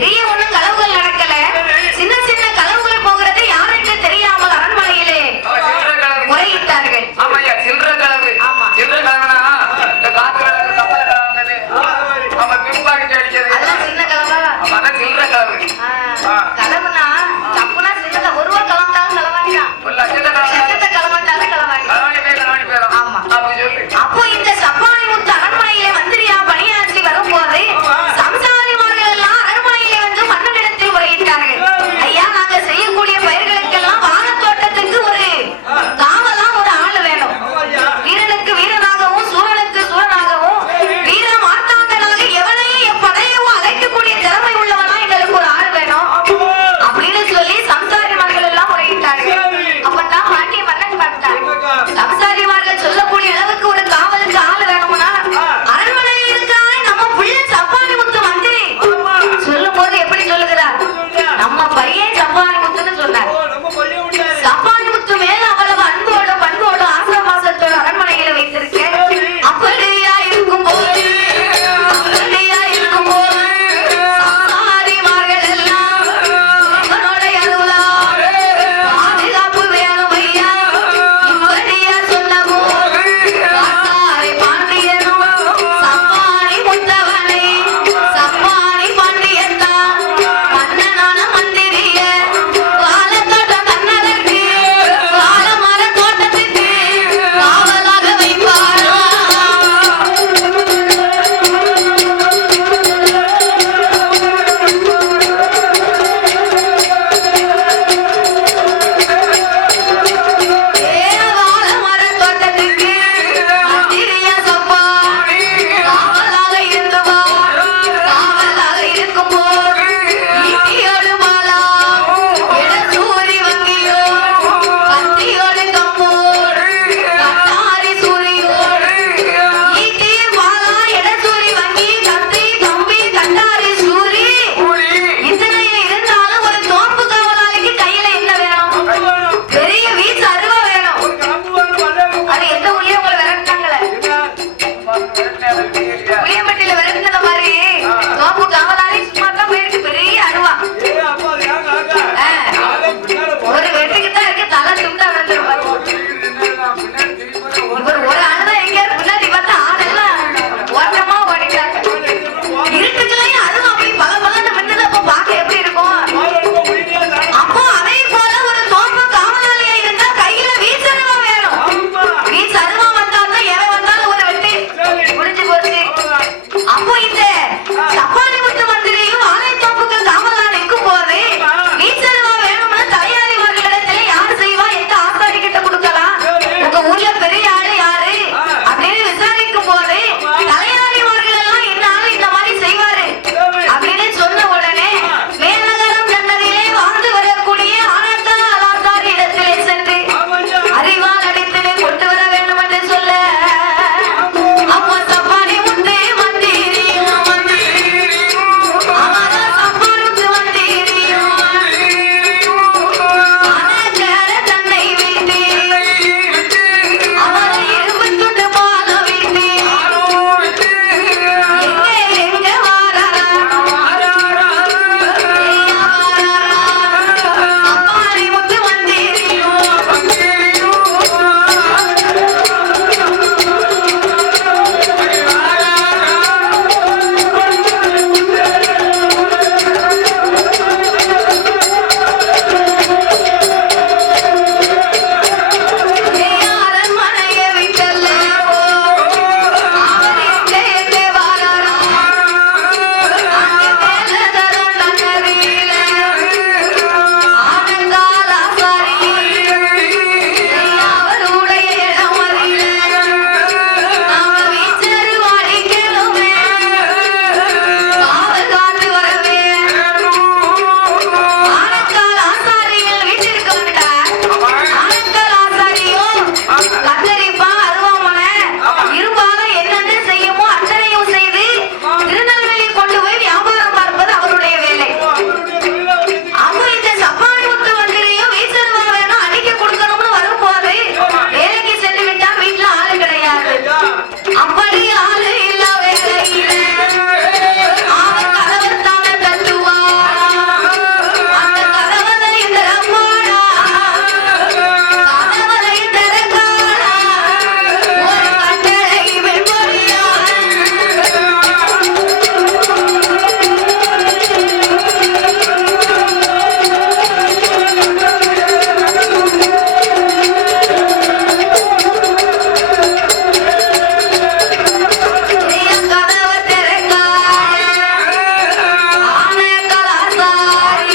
Rio.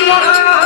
Lord.